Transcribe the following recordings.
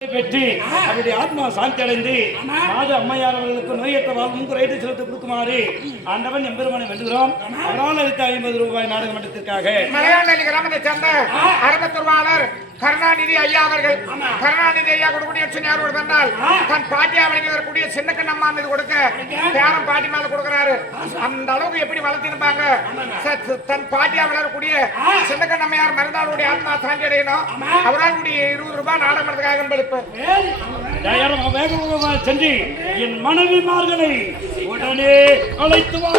பெற்று அவருடைய ஆத்மா சாந்தி அடைந்து மாத அம்மையார் அவர்களுக்கு நோயற்ற வாழ்வும் குறைத்து செலுத்த கொடுக்குமாறு ஆண்டவன் எம்பெருமானை வெல்லுகிறோம். அவரால் அளித்த 50 ரூபாய் நாடக மன்றத்திற்காக மலையாள கிராமத்தை சேர்ந்த அரபத்துருவாளர் கருணாநிதி ஐயா அவர்கள் கருணாநிதி ஐயா கொடுக்கக்கூடிய யார் தந்தால் தன் பாட்டியா வழங்கியதற்குரிய சின்ன கண்ணம்மா மீது கொடுக்க பேரம் பாட்டி மேல கொடுக்கிறாரு. அந்த அளவுக்கு எப்படி வளர்த்திருப்பாங்க. தன் பாட்டியா வளரக்கூடிய சின்ன கண்ணம்மையார் மருந்தாளுடைய ஆத்மா சாந்தி அடையணும். அவரால் 20 ரூபாய் நாடகத்துக்காக அன்பளிப்பு வேகமாக சென்று என் மனைவிமார்களை உடனே அழைத்து வா.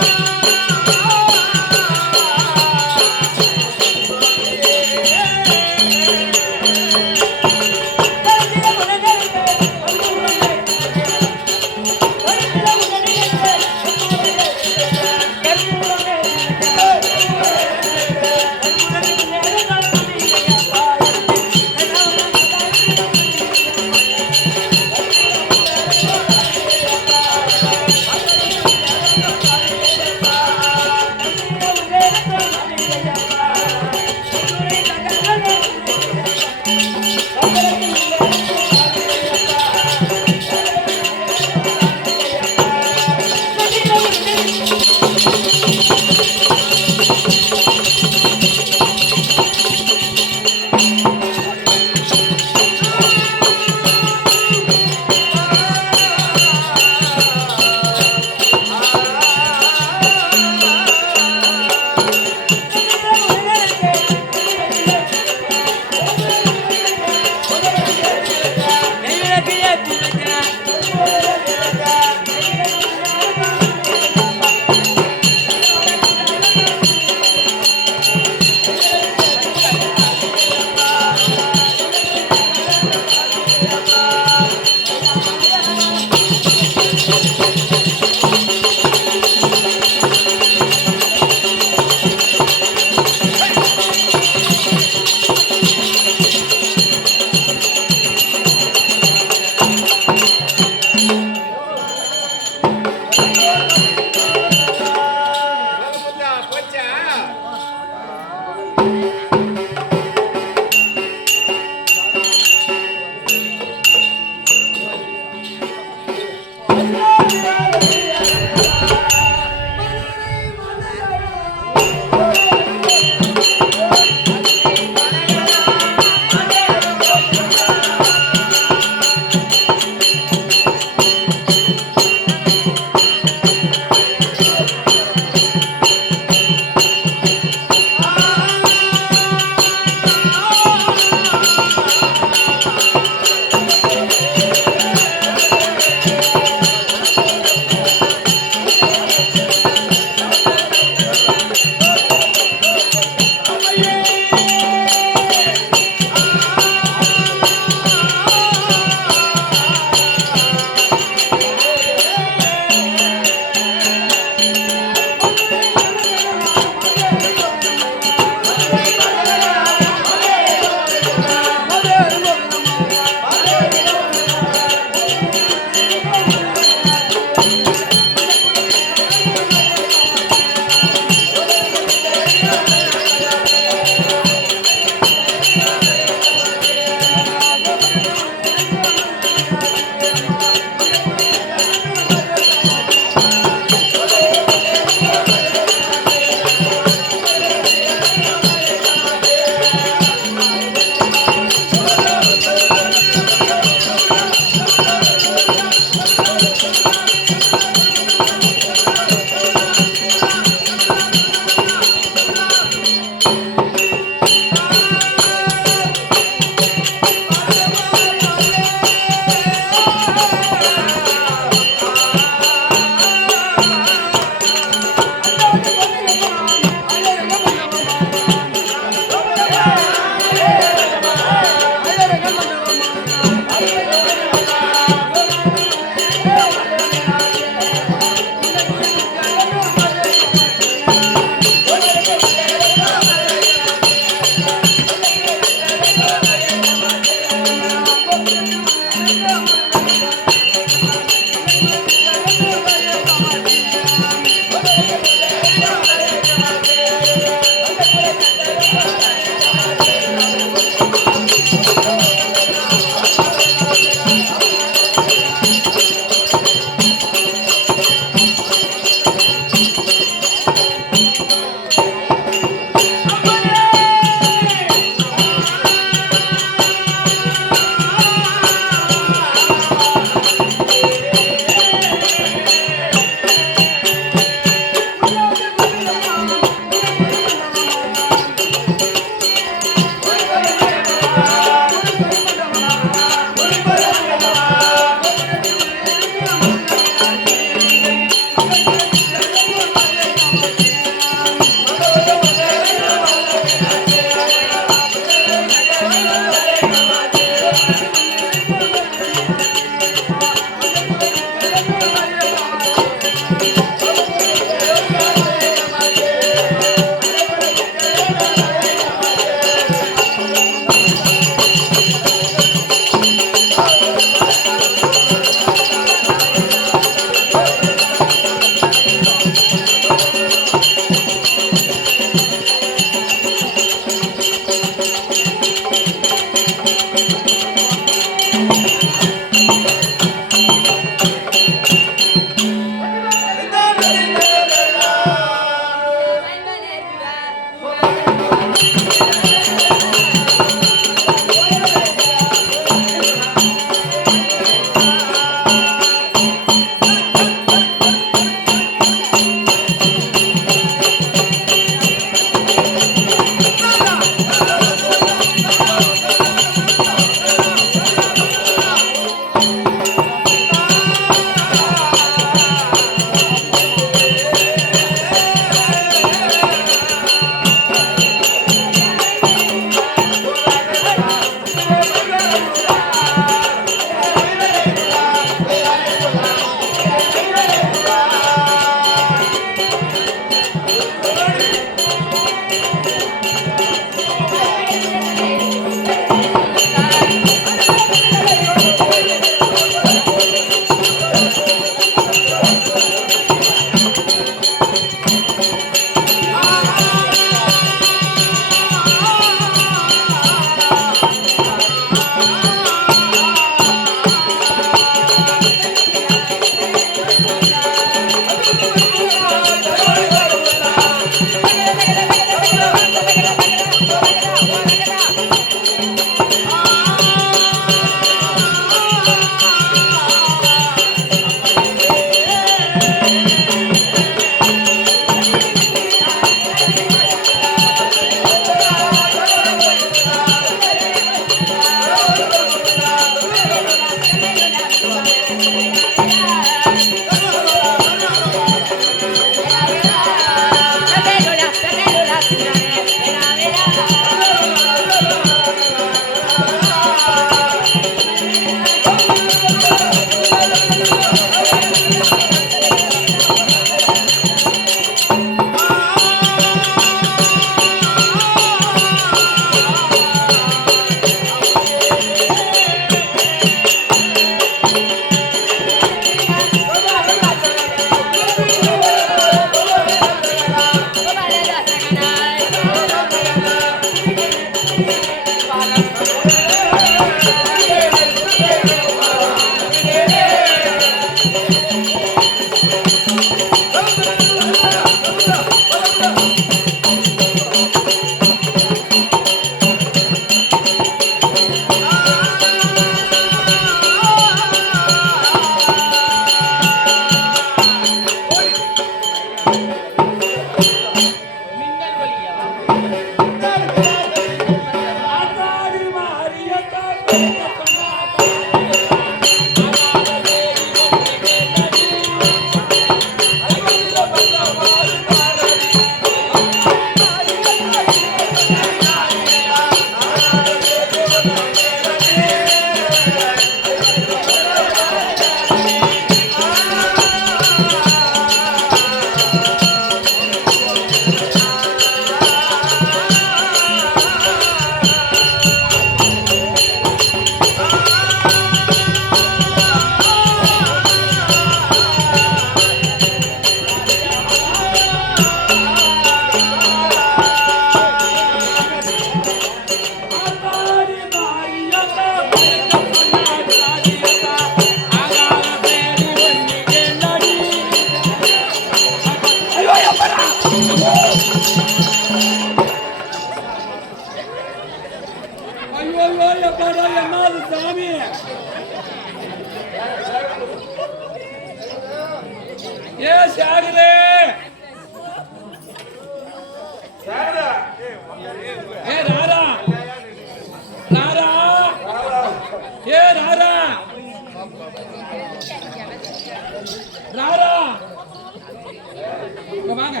வாங்க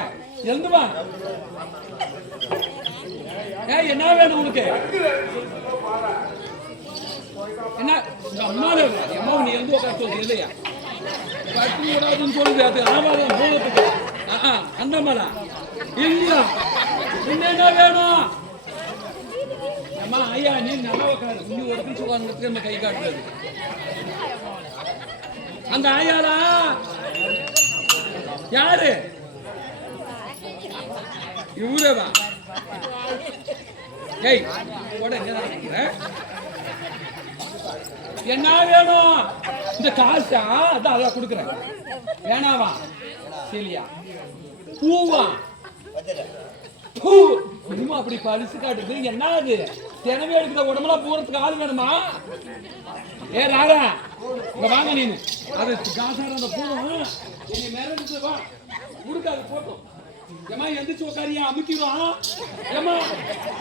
எழுந்துமா. என்ன வேணும் உனக்கு? என்ன அம்மாவே அம்மா நீ எழுந்து உட்கார சொல்றது இல்லையா? கட்டி விடாதுன்னு சொல்லுது. அது ஆமாதான் போகிறதுக்கு அந்த மாதிரா இல்லையா? என்ன வேணும்? அம்மா ஐயா நீ நல்லா உட்காரு. இன்னி ஒரு நிமிஷம் உட்காந்துருக்கு நம்ம கை காட்டுறது. அந்த ஆயாரா யாரு? இவரேவா? ஏய் போட என்ன வேணும்? இந்த காசா அதான் அதான் கொடுக்குறேன். வேணாவா? சரியா? பூவா? பூ இன்னும் அப்படி பரிசு காட்டுது. என்ன அது? தினமே எடுக்கிற உடம்புலாம் பூரத்துக்கு ஆள் வேணுமா? ஏ ராரா இங்க வாங்க. நீனு அது காசார அந்த பூவும் நீ மேல இருந்து வா. கொடுக்காது போட்டோம். ஏமா எந்திரிச்சு உட்காரியா? அமுத்திடும். ஏமா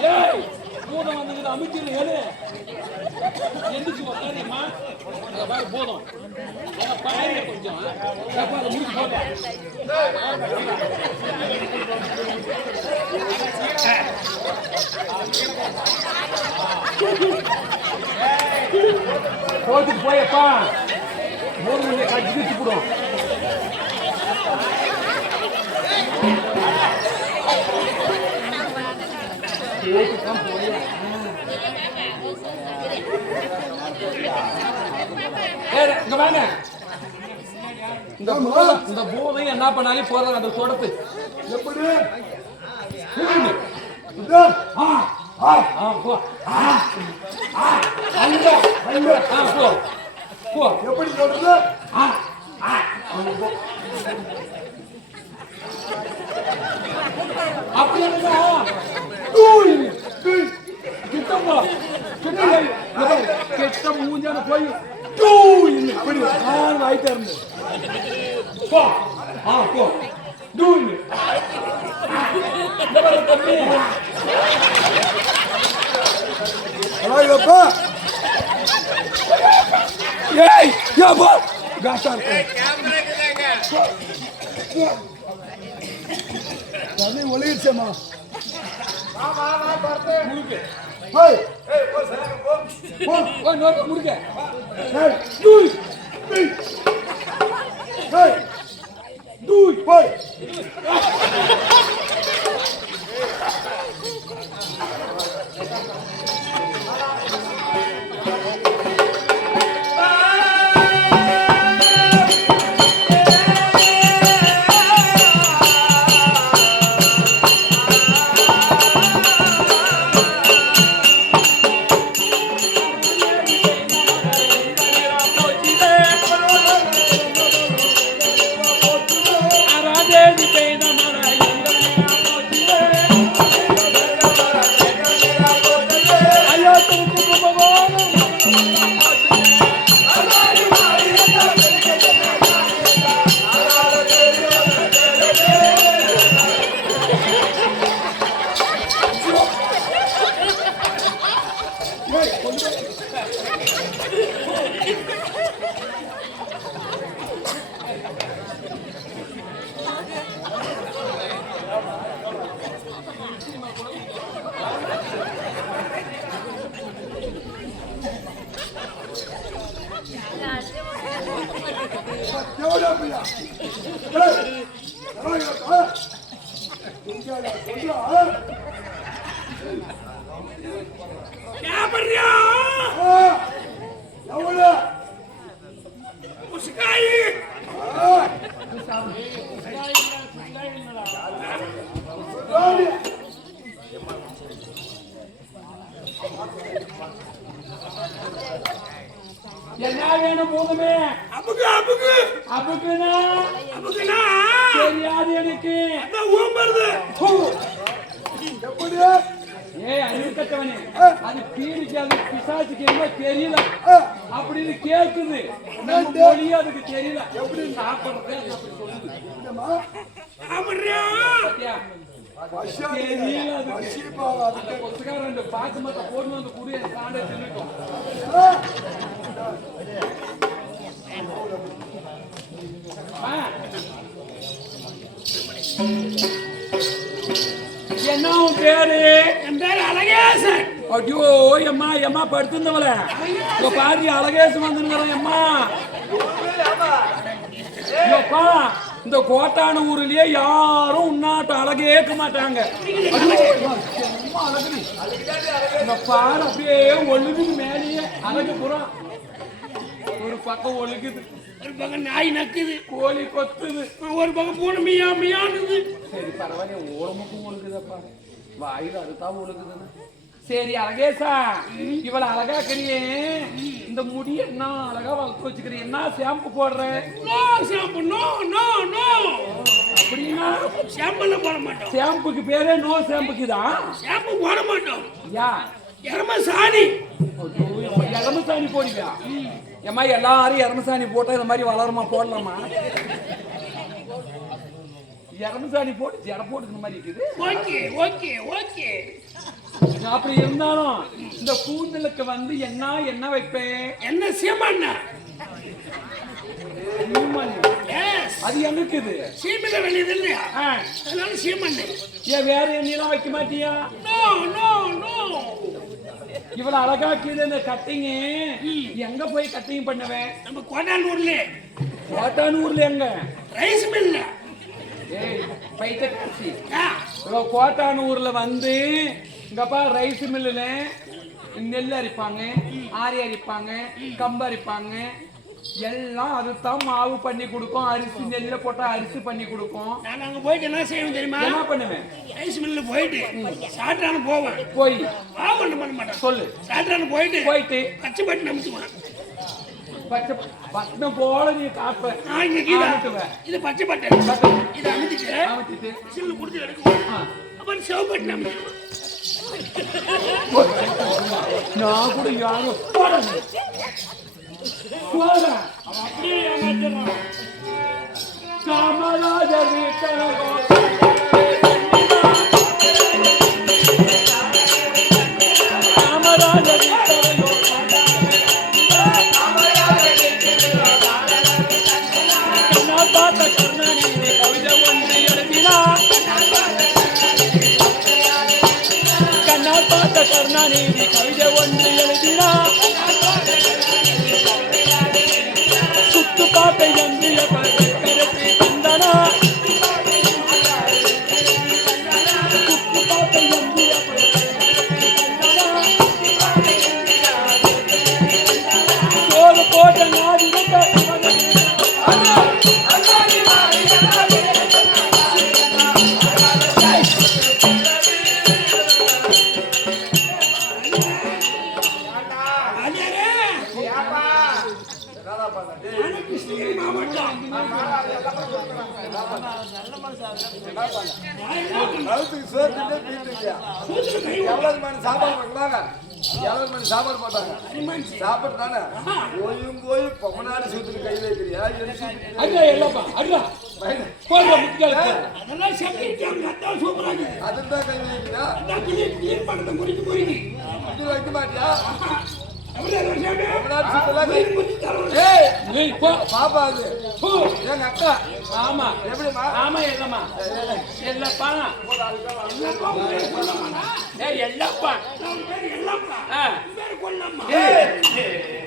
ஏய் பூதம் வந்து அமுத்திடும். ஏழு எந்திரிச்சு உட்காரியம்மா. பாரு போதும் பாரு கொஞ்சம் முடிச்சு போட்டோம். போட்டுட்டு போயப்பா. மூணு கட்சி வச்சு போடும். இந்த பூவை என்ன பண்ணாலும் போறாங்க. அந்த தொடப்பு எப்படி எப்படி சொல்றது? அப்படி கெட்ட மூஞ்சான போய் ஆயிட்டா இருந்து போ. போ ஒளிச்சமா முழுக்க கேப்பறியா எவ்வளவு முஸ்காய் என்ன வேணும் போதுமே அபுக்கு அபுக்கு அப்புக்குனா அபுக்குனா தெரியாது எனக்கு அதான் ஓம்பறது எப்படி ஏய் அழுக்கட்டவனே அது பீடிக்கு அது பிசாசுக்கு என்ன தெரியல அப்படின்னு கேக்குது நம்ம மொழி அதுக்கு தெரியல எப்படி சாப்பிடுறது அப்படி சொல்லுது சாப்பிடுறியா பாத்தியா? தெரியல அதுக்கு அந்த புத்தகம் ரெண்டு பாக்கு மத்த போட்டு வந்து குடிய சாண்டை சொல்லிட்டோம் என்ன உன் பேரு? என் பேர் அழகேசன் ஐயோ எம்மா எம்மா படுத்திருந்தவள இப்ப பாரு அழகேசம் வந்துங்கிறோம் எம்மா ஐயோப்பா இந்த கோட்டான ஊர்லயே யாரும் உன்னாட்டம் அழகே ஏற்க மாட்டாங்க இந்த பாரு அப்படியே ஒழுகுது மேலேயே அழகு புறம் ஒரு பக்கம் ஒழுகுது ஒரு பக்கம் நாய் நக்குது கோழி கொத்துது ஒரு பக்கம் பூனை மியா மியானுது சரி பரவாயில்ல ஓரமுக்கும் ஒழுகுதப்பா வாயில அதுதான் ஒழுகுதுன்னு சரி அழகேசா இவள அழகா கரியே இந்த முடி என்ன அழகா வளர்த்து வச்சுக்கிறீ என்ன ஷாம்பு போடுற no shampoo no no no அப்படின்னா ஷாம்புல போட மாட்டோம் ஷாம்புக்கு பேரே நோ ஷாம்புக்கு தான் ஷாம்பு போட மாட்டோம் யா எரும சாணி எரமசாணி போடுவியா ஏமா எல்லாரும் எரமசாணி போட்டா இந்த மாதிரி வளருமா போடலாமா எரமசாணி போட்டு ஜட போட்டு இந்த மாதிரி இருக்குது ஓகே ஓகே ஓகே அப்படி இருந்தாலும் இந்த கூந்தலுக்கு வந்து என்ன வைப்பேன் என்ன சீமண்ண எஸ் அது என்னக்குது சீமையில வெளியது இல்லையா அதனால சீமண்ண ஏன் வேற எண்ணெயெல்லாம் வைக்க மாட்டியா நோ நோ நோ இவ்வளவு அழகா கீழே இந்த கட்டிங் எங்க போய் கட்டிங் பண்ணுவேன் நம்ம கோட்டானூர்ல கோட்டானூர்ல எங்க ரைஸ் மில்ல ஏய் பைத்தக்காசி கோட்டானூர்ல வந்து இங்கப்பா ரைஸ் மில்லுல நெல் அரிப்பாங்க ஆரி அரிப்பாங்க கம்பு அரிப்பாங்க எல்லாம் அதுதான் மாவு பண்ணி கொடுக்கும் அரிசி நெல்ல போட்டா அரிசி பண்ணி கொடுக்கும் நான் அங்க போயிட்டு என்ன செய்வேன் தெரியுமா என்ன பண்ணுவேன் ரைஸ் மில்ல போயிட்டு சாட்டான போவேன் போய் மாவு ஒண்ணு பண்ண மாட்டேன் சொல்லு சாட்டான போயிட்டு பச்சை பட்டு நம்பிச்சுவேன் பச்சை பட்டம் போல நீ காப்ப நான் இங்க கீழே ஆமிட்டுவேன். இது பச்சை பட்டு இதை அமைச்சிட்டு ஆமிட்டிட்டு சில்லு குடிச்சு எடுக்குவேன் அப்புறம் சிவப்பட்டு நம்பிச்சுவேன் நான் கூட யாரும் அப்படியே ஏமாத்திடுறான் காமராஜர் கருணாநிதி கவிதை ஒன்று எழுதினா சுத்து பாட்டை எந்திய கருத்தி தந்தனா சுத்து பாட்டை எந்திய சோறு போட்ட நாடி சாப்பாடு போட்டாங்க சாப்பாடு தானே போய் பொம்மநாடு சூத்துக்கு கை வைக்கிறியா அண்ணா எல்லாப்பா அண்ணா போடுற முக்கிய அதெல்லாம் செப்பிட்டாங்க அதான் சூப்பராக அதுதான் கை வைக்கிறியா அதான் கிளீன் பண்ணத முறிக்கு முறிக்கு இது வைக்க மாட்டியா எவ்வளவு பொம்மநாடு சூத்தெல்லாம் கை வருஷம் ஏய் போ பாப்பா அது எங்க அக்கா ஆமா எப்படிமா ஆமா இல்லம்மா எல்லாப்பா ஏய் எல்லாப்பா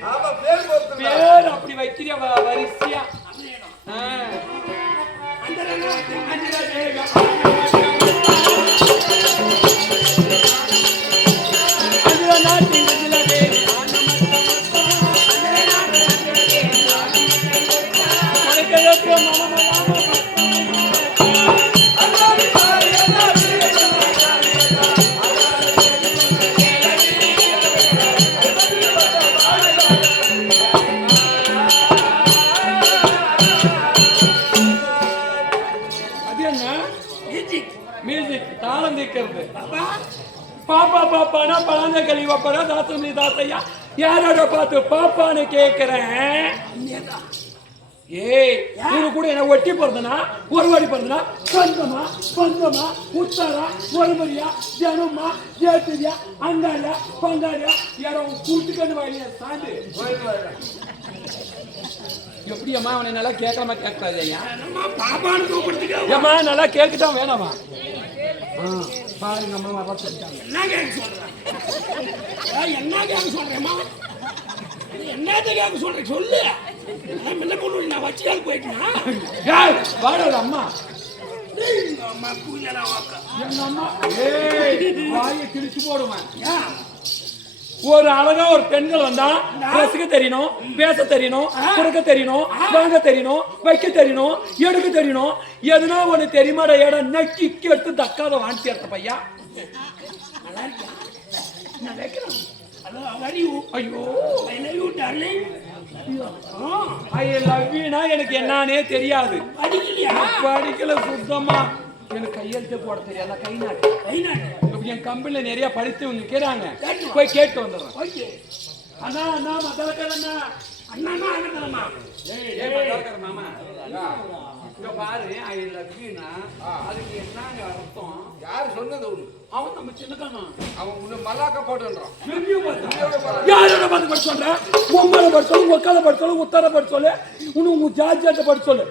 ஆமா பேர் போட்டு பேர் அப்படி வைக்கிறிய வரிசையா அந்த மியூசிக் தாளம் தீக்கிறது. பாப்பா பாப்பானா பழந்த கழிவா பரா தாத்தமி தாத்தையா யாரோட பார்த்து பாப்பான்னு கேட்கிறேன். ஏய் இவரு கூட என்ன ஒட்டி பிறந்தனா ஒரு வாடி பிறந்தனா சொந்தமா சொந்தமா உத்தாரா ஒரு மரியா ஜனமா ஜேத்தியா அங்காரியா பங்காரியா யாரோ கூட்டுக்கன்னு வாயில சாந்து எப்படி அம்மா அவனை நல்லா கேட்காம கேட்கறாது ஐயா பாப்பான்னு கூப்பிடுறதுக்கு ஏம்மா நல்லா கேட்கட்டும் வேணாமா பாருங்க அம்மா வர சொல்லிட்டாங்க. என்ன கேட்க சொல்றேன் என்ன கேட்க சொல்றேம்மா என்னத்தை கேட்க சொல்றேன் சொல்லு என்ன கொண்டு நான் வச்சுக்காது போயிட்டேன் வாடல அம்மா அம்மா கூலா வாக்கா எங்க அம்மா வாயை கிழிச்சு போடுவேன். ஒரு அழகா ஒரு பெண்கள் வந்தா ரசிக்க தெரியணும், பேச தெரியணும், கொடுக்க தெரியணும், வாங்க தெரியணும், வைக்க தெரியணும், எடுக்க தெரியணும். எதுனா ஒண்ணு தெரியுமாட இடம் நக்கி எடுத்து தக்காத வாங்கி எடுத்த பையா நல்லா இருக்கா நான் வைக்கிறேன். ஹலோ அவாரி ஐயோ I love you darling. I love யூனா எனக்கு என்னன்னே தெரியாது. படிக்கலையா? படிக்கல சுத்தமா. எனக்கு கையெழுத்து போட தெரியாது. கை நாட்டு ஐநாடு என் கம்பெனில நிறைய படித்தவங்க கேட்கிறாங்க. போய் கேட்டு வந்துடுறேன். ஓகே அண்ணா அண்ணா மத்தலக்கர் அண்ணா அண்ணா அண்ணா ஏய் மத்தலக்கர் மாமா இங்க பாரு ஐ லவ் யூனா அதுக்கு என்னங்க அர்த்தம்? யார் சொன்னது உனக்கு? அவன் நம்ம சின்னக்கானா அவன் உன்னை மல்லாக்க போட்டுன்றான். யாரோட பார்த்து படிச்சு சொல்ற? உங்களை படிச்சு சொல்லு, ஒக்கால படிச்சு சொல்லு, உத்தர படிச்சு சொல்லு, உனக்கு உங்க ஜார்ஜியாட்ட படிச்சு சொல்லு.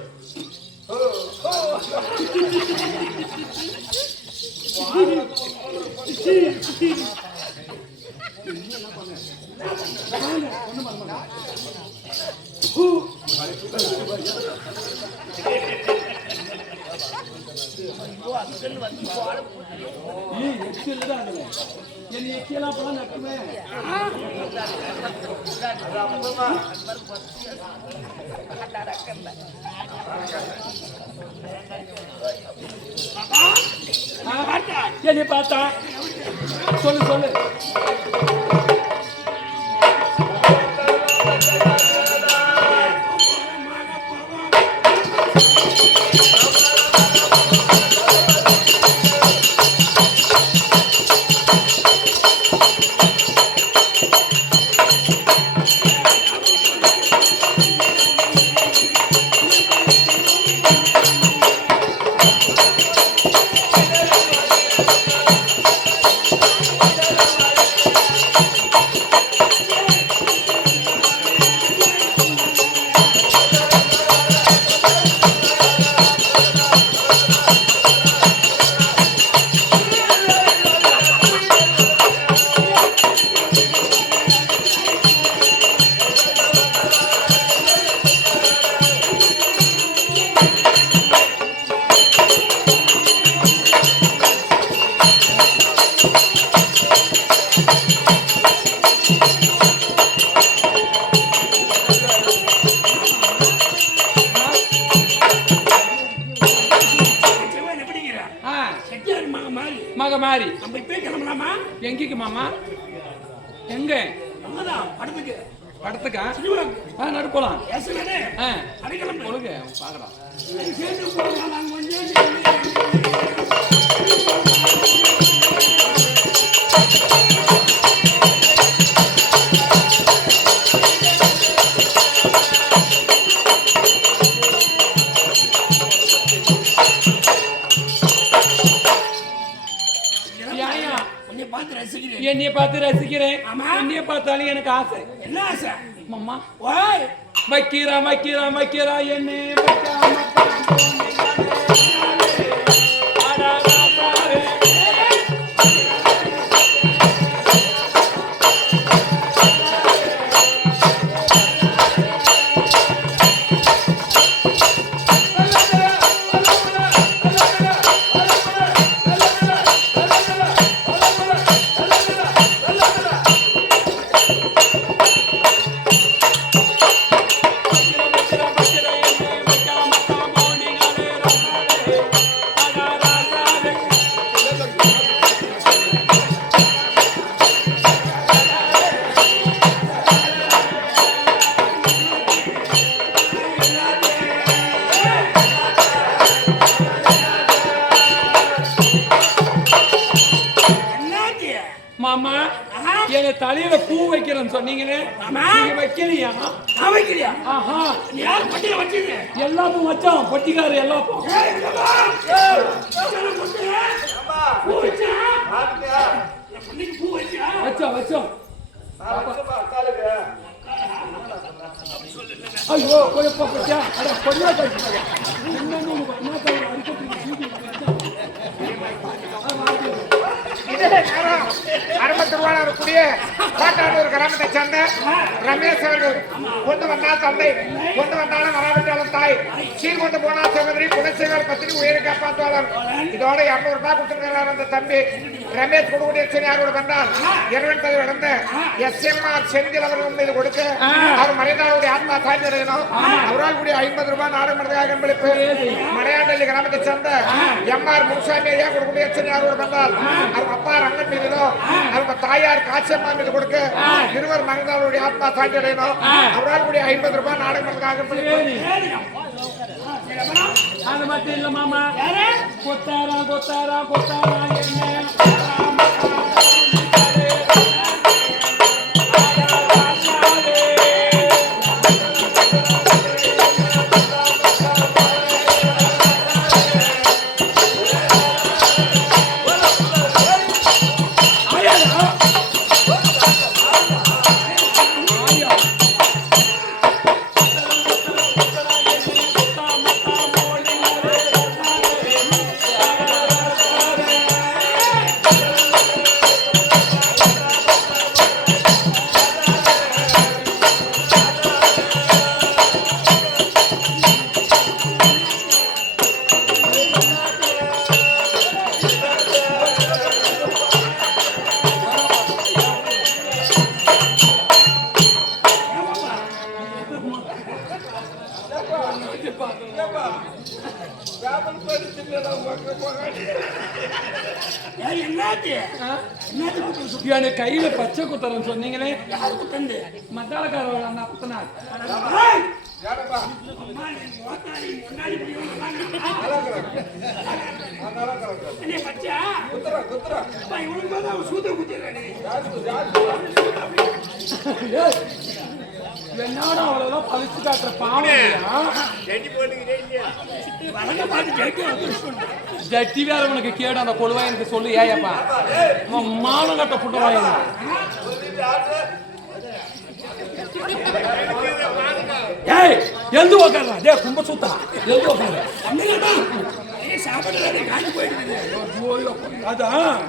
என்னை பார்த்தா சொல்லு சொல்லு. மக மாறி நம்ம இப்பே கிளம்பலாமா? எங்கேக்கு மாமா? எங்க அங்கதான் படத்துக்கு படத்துக்கா? சினிமாவுக்கு நடு போலாம். பேசுறேனே ஆ அடிக்கலாம் ஒழுங்கு பார்க்கலாம். சேர்ந்து போகலாம் கொஞ்சம் என்னைய பார்த்து ரசிக்கிறேன். என்னைய பார்த்தாலும் எனக்கு ஆசை. என்ன ஆசை? மாமா ஓய் வைக்கிறா வைக்கிறா வைக்கிறா என்ன மாமா எங்க தலையில பூ வைக்கிறேன்னு சொன்னீங்களே நீங்க வைக்கலையா? நான் வைக்கிறியா? ஆஹா, நீ யார் பட்டியல வச்சீங்க? எல்லாமும் வச்சோம், பொட்டிக்காரு எல்லாம் போ. ஏய், இல்லம்மா. இதெல்லாம் கொண்டு. பூ வச்சா? பாத்தியா? என் பொண்ணுக்கு பூ வச்சா? வச்சோம். நான் வச்சப்பா, அக்காளுக்கு. ஐயோ கொழுப்பா பச்சா, அட பொண்ணா கழிச்சு என்னன்னு என்ன தவிர அடிக்கடி இதே நேரம் அரும்பத்தூர்வாளர் இருக்கக்கூடிய கோட்டானூர் கிராமத்தை சேர்ந்த ரமேஷ் அவர்கள் கொண்டு வந்தால் தந்தை, கொண்டு வந்தாலும் வராவிட்டாலும் தாய், சீர் கொண்டு போனால் சகோதரி, குணசேகர் பத்திரி, உயிரை காப்பாற்றுவாளர். இதோட 200 ரூபாய் கொடுத்திருக்கிறார் அந்த தம்பி ரமேஷ் கொடுக்கூடிய யாரோட வந்தால் இரவன் தலைவர் நடந்த SMR செந்தில் அவர்கள் மீது கொடுத்து அவர் மறைந்தாருடைய ஆத்மா சாய்ந்திருக்கணும். அவரால் கூடிய 50 ரூபாய் நாடகமன்றதாக அன்பளிப்பு. மலையாண்டல்லி கிராமத்தை சேர்ந்த MR முனுசாமி ஐயா கொடுக்கூடிய யாரோட வந்தால் அவங்க அப்பா ரங்கன் மீதிலோ அவங்க தாயார் காட்சியம்மா மீது கொடுக்க இருவர் மறைந்தாருடைய ஆத்மா சாய்ந்திருக்கணும். அவரால் கூடிய 50 ரூபாய் நாடகமன்றதாக அன்பளிப்பு. அது மட்டும் இல்ல மாமா, கொத்தாரா என்ன ஏய், என்னாச்சு? என்னாச்சு கூப்பிட்டு சொல்லு. எனக்கு கையில பச்சை குத்தரம் சொன்னீங்களே, யார் கூப்பிட்டு? மத்தாளக்கார அண்ணா குத்தனார். ஏய், யாரப்பா? அம்மா, நீ ஓட்டாளி, நீ முன்னாடி இப்படி வந்து அதனால கலக்கு. என்னைய பச்சா? குத்துறா. அப்பா, இவனுக்கு மேல அவன் சூத்திர குத்திடுறானே. என்னடா அவ்வளவுதான் பழிச்சு காட்டுற பாவம். வரங்க பார்த்து ஜெயிக்க வந்து ஜட்டி வேற உனக்கு கேடு அந்த கொழுவா எனக்கு சொல்லு. ஏப்பா மானம் கட்ட புட்டவாய் ஏய் எழுந்து உக்காடுறா. டே கும்ப சுத்தா எழுந்து உக்காடு. சாப்பிட்டு காட்டி போயிட்டு அதான்